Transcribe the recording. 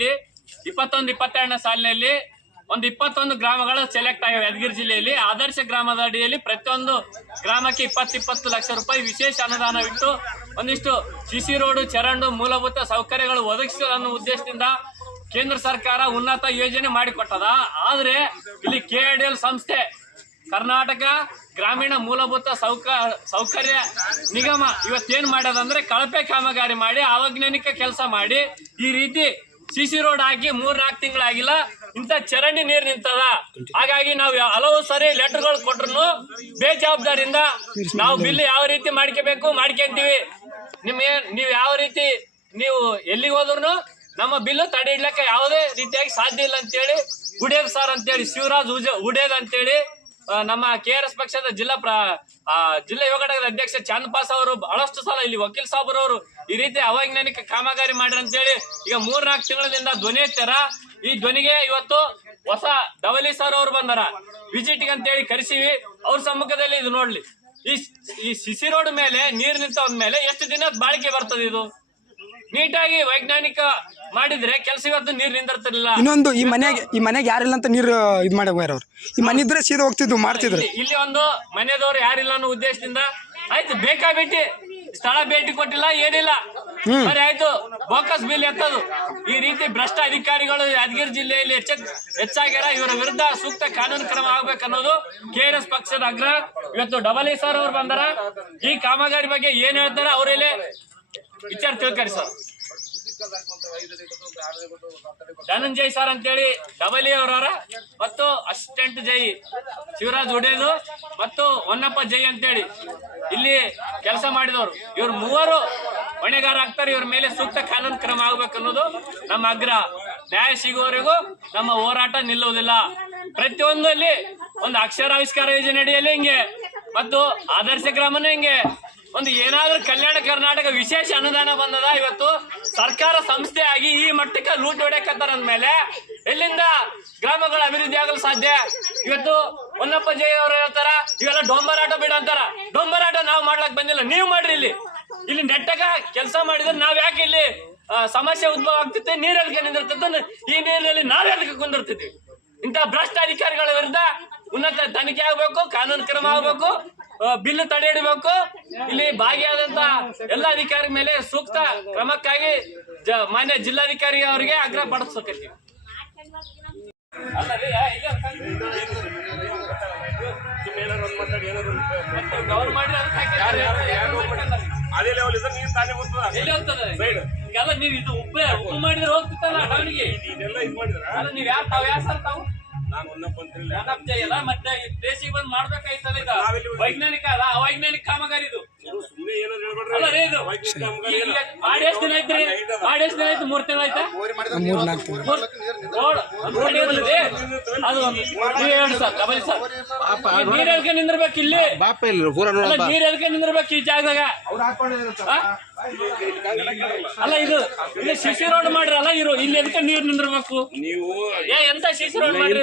21-22ನೇ ಸಾಲಿನಲ್ಲಿ ಒಂದು 21 ಗ್ರಾಮಗಳು ಸೆಲೆಕ್ಟ್ ಆಗಿವೆ ಯಾದಗಿರಿ ಜಿಲ್ಲೆಯಲ್ಲಿ. ಆದರ್ಶ ಗ್ರಾಮದ ಅಡಿಯಲ್ಲಿ ಪ್ರತಿಯೊಂದು ಗ್ರಾಮಕ್ಕೆ 20 ಲಕ್ಷ ರೂಪಾಯಿ ವಿಶೇಷ ಅನುದಾನವಿಟ್ಟು ಒಂದಿಷ್ಟು ಸಿಸಿ ರೋಡ್, ಚರಂಡು, ಮೂಲಭೂತ ಸೌಕರ್ಯಗಳು ಒದಗಿಸುವ ಅನ್ನೋ ಉದ್ದೇಶದಿಂದ ಕೇಂದ್ರ ಸರ್ಕಾರ ಉನ್ನತ ಯೋಜನೆ ಮಾಡಿಕೊಟ್ಟದ. ಆದ್ರೆ ಇಲ್ಲಿ KIDL ಸಂಸ್ಥೆ, ಕರ್ನಾಟಕ ಗ್ರಾಮೀಣ ಮೂಲಭೂತ ಸೌಕರ್ಯ ನಿಗಮ ಇವತ್ತೇನ್ ಮಾಡ್ಯದಂದ್ರೆ ಕಳಪೆ ಕಾಮಗಾರಿ ಮಾಡಿ ಅವೈಜ್ಞಾನಿಕ ಕೆಲಸ ಮಾಡಿ ಈ ರೀತಿ ಸಿಸಿ ರೋಡ್ ಹಾಕಿ 3-4 ತಿಂಗಳಾಗಿಲ್ಲ, ಇಂಥ ಚರಂಡಿ ನೀರು ನಿಂತದ. ಹಾಗಾಗಿ ನಾವು ಹಲವು ಸರಿ ಲೆಟರ್ಗಳು ಕೊಟ್ರು ಬೇಜವಾಬ್ದಾರಿಯಿಂದ ನಾವು ಬಿಲ್ ಯಾವ ರೀತಿ ಮಾಡ್ಕೊಂತೀವಿ. ನೀವು ಯಾವ ರೀತಿ ನೀವು ಎಲ್ಲಿಗೆ ಹೋದ್ರು ನಮ್ಮ ಬಿಲ್ಲು ತಡೆ ಇಡ್ಲಿಕ್ಕೆ ಯಾವುದೇ ರೀತಿಯಾಗಿ ಸಾಧ್ಯ ಇಲ್ಲ ಅಂತೇಳಿ ಉಡೇದ್ ಸರ್ ಅಂತೇಳಿ ಶಿವರಾಜ್ ಉಡೇದ್ ಅಂತೇಳಿ ನಮ್ಮ KRS ಪಕ್ಷದ ಜಿಲ್ಲಾ ಯುವ ಘಟಕದ ಅಧ್ಯಕ್ಷ ಚಂದಪಾಸ್ ಅವರು ಬಹಳಷ್ಟು ಸಲ ಇಲ್ಲಿ ವಕೀಲ್ ಸಾಬ್ರವರು ಈ ರೀತಿ ಅವೈಜ್ಞಾನಿಕ ಕಾಮಗಾರಿ ಮಾಡ್ರಿ ಅಂತೇಳಿ ಈಗ 3-4 ತಿಂಗಳಿಂದ ಧ್ವನಿ ಎತ್ತಾರ. ಈ ಧ್ವನಿಗೆ ಇವತ್ತು ಹೊಸ ಡವಲಿ ಸರ್ ಅವರು ಬಂದಾರ, ವಿಸಿಟಿಂಗ್ ಅಂತೇಳಿ ಕರೆಸಿವಿ. ಅವ್ರ ಸಮ್ಮುಖದಲ್ಲಿ ಇದು ನೋಡ್ಲಿ, ಈ ಸಿಸಿ ರೋಡ್ ಮೇಲೆ ನೀರು ನಿಂತಂದ್ಮೇಲೆ ಎಷ್ಟು ದಿನ ಬಾಳಿಕೆ ಬರ್ತದೆ? ಇದು ನೀಟಾಗಿ ವೈಜ್ಞಾನಿಕ ಮಾಡಿದ್ರೆ ಕೆಲಸ ಇವತ್ತು ನೀರು ನಿಂದಿರ್ತಿರ್ಲಿಲ್ಲ. ಇನ್ನೊಂದು ಈ ಮನೆಗೆ ಯಾರಿಲ್ಲ ಅಂತ ನೀರು ಇದು ಮಾಡಿ ಹೋಗ್ಯಾರ ಅವ್ರು. ಈ ಮನೆ ಇದ್ರೆ ಸೀದಾ ಹೋಗ್ತಿದ್ರು ಮಾಡ್ತಿದ್ರು. ಇಲ್ಲಿ ಒಂದು ಮನೆದವ್ರು ಯಾರಿಲ್ಲ ಅನ್ನೋ ಉದ್ದೇಶದಿಂದ ಆಯ್ತು ಬೇಕಾಬಿಟ್ಟಿ ಸ್ಥಳ ಭೇಟಿ ಕೊಟ್ಟಿಲ್ಲ, ಏನಿಲ್ಲ, ಸರಿ ಆಯ್ತು ಬೋಕಸ್ ಬಿಲ್ ಎತ್ತದು. ಈ ರೀತಿ ಭ್ರಷ್ಟ ಅಧಿಕಾರಿಗಳು ಯಾದಗಿರಿ ಜಿಲ್ಲೆಯಲ್ಲಿ ಹೆಚ್ಚಾಗ್ಯಾರ. ಇವರ ವಿರುದ್ಧ ಸೂಕ್ತ ಕಾನೂನು ಕ್ರಮ ಆಗ್ಬೇಕನ್ನೋದು KRS ಪಕ್ಷದ ಆಗ್ರಹ. ಇವತ್ತು ಡಬಲ್ ಸರ್ ಅವ್ರು ಬಂದಾರ, ಈ ಕಾಮಗಾರಿ ಬಗ್ಗೆ ಏನ್ ಹೇಳ್ತಾರ ಅವರೆಲ್ಲೇ ವಿಚಾರ ತಿಳ್ಕರಿ ಸರ್. ಧನಂಜಯ್ ಸರ್ ಅಂತೇಳಿ ಡಬಲ್ ಅವರ ಮತ್ತು ಅಸಿಸ್ಟೆಂಟ್ ಜೈ ಶಿವರಾಜ್ ಉಡೇದು ಮತ್ತು ಹೊನ್ನಪ್ಪ ಜೈ ಅಂತೇಳಿ ಇಲ್ಲಿ ಕೆಲಸ ಮಾಡಿದವರು. ಇವ್ರು ಮೂವರು ಹೊಣೆಗಾರ ಆಗ್ತಾರೆ. ಇವ್ರ ಮೇಲೆ ಸೂಕ್ತ ಕಾನೂನು ಕ್ರಮ ಆಗ್ಬೇಕನ್ನೋದು ನಮ್ಮ ಆಗ್ರಹ. ನ್ಯಾಯ ಸಿಗುವವರೆಗೂ ನಮ್ಮ ಹೋರಾಟ ನಿಲ್ಲುವುದಿಲ್ಲ. ಪ್ರತಿಯೊಂದಲ್ಲಿ ಒಂದು ಅಕ್ಷರಾವಿಷ್ಕಾರ ಯೋಜನೆ ಅಡಿಯಲ್ಲಿ ಹಿಂಗೆ ಮತ್ತು ಆದರ್ಶ ಗ್ರಾಮನೇ ಹಿಂಗೆ ಒಂದು ಏನಾದ್ರೂ ಕಲ್ಯಾಣ ಕರ್ನಾಟಕ ವಿಶೇಷ ಅನುದಾನ ಬಂದದ. ಇವತ್ತು ಸರ್ಕಾರ ಸಂಸ್ಥೆ ಆಗಿ ಈ ಮಟ್ಟಕ್ಕೆ ಲೂಟ್ ಹೊಡೆಯಕತ್ತಾರ ಅಂದ್ಮೇಲೆ ಎಲ್ಲಿಂದ ಗ್ರಾಮಗಳ ಅಭಿವೃದ್ಧಿ ಆಗಲು ಸಾಧ್ಯ? ಇವತ್ತು ಹೊನ್ನಪ್ಪ ಜೈ ಅವರು ಹೇಳ್ತಾರ ಇವೆಲ್ಲ ಡೊಂಬರಾಟ ಬಿಡ ಅಂತಾರ. ಡೊಂಬರಾಟ ನಾವು ಮಾಡ್ಲಕ್ ಬಂದಿಲ್ಲ, ನೀವು ಮಾಡ್ರಿ. ಇಲ್ಲಿ ನೆಟ್ಟಗ ಕೆಲಸ ಮಾಡಿದ್ರೆ ನಾವ್ ಯಾಕೆ ಇಲ್ಲಿ ಸಮಸ್ಯೆ ಉದ್ಭವ ಆಗ್ತೈತೆ? ನೀರ್ ಎದಕ್ಕೆ ನಿಂದಿರ್ತೈತೆ? ಈ ನೀರಿನಲ್ಲಿ ನಾವ್ ಎದಕ್ಕೆ ಕುಂದಿರ್ತಿದ್ವಿ? ಇಂಥ ಭ್ರಷ್ಟ ಅಧಿಕಾರಿಗಳ ವಿರುದ್ಧ ಉನ್ನತ ತನಿಖೆ ಆಗ್ಬೇಕು, ಕಾನೂನು ಕ್ರಮ ಆಗ್ಬೇಕು, ಬಿಲ್ ತಡೆ ಹಿಡಬೇಕು. ಇಲ್ಲಿ ಭಾಗಿಯಾದಂತ ಎಲ್ಲ ಅಧಿಕಾರಿ ಮೇಲೆ ಸೂಕ್ತ ಕ್ರಮಕ್ಕಾಗಿ ಮಾನ್ಯ ಜಿಲ್ಲಾಧಿಕಾರಿ ಅವರಿಗೆ ಆಗ್ರಹ ಪಡಿಸ್ಬೇಕೈತಿ. ಎಲ್ಲ ನೀವು ಇದು ಉಪ್ಪು ಮಾಡಿದ್ರೆ ಹೋಗ್ತಿತ್ತಲ್ಲ ಅವನಿಗೆ. ನೀವ್ ಯಾರು ಸರ್ ತಾವು? ಮತ್ತೆ ದೇಶಿಗೆ ಬಂದ್ ಮಾಡ್ಬೇಕಾಯ್ತಲ್ಲ. ಈಗ ವೈಜ್ಞಾನಿಕ ಅಲ್ಲ, ಅವೈಜ್ಞಾನಿಕ ಕಾಮಗಾರಿ ಇದು. ಮಾಡಿ ಎಷ್ಟು ದಿನ ಐತ್ರಿ? ಮಾಡಿ ಎಷ್ಟು ದಿನ ಆಯ್ತು? 3 ತಿಂಗಳು ಆಯ್ತಾ? ಅದು ಹೇಳಿ ಸರ್, ಡಬಲ್ ಸರ್, ನೀರ್ ಎಲ್ಕೆ ನಿಂದಿರ್ಬೇಕು ಇಲ್ಲಿ? ನೀರ್ ಎಲ್ಕೆ ನಿಂದಿರ್ಬೇಕು ಈ ಜಾಗದಾಗ? ಅಲ್ಲ ಇದು ಸಿಸಿ ರೋಡ್ ಮಾಡ್ರಲ್ಲ, ಇಲ್ಲಿ ಎದಕ್ಕೆ ನೀರ್ ನಿಂದಿರ್ಬೇಕು? ನೀವು ಎಂತ ಸಿಸಿ ರೋಡ್ ಮಾಡ್ರಿ?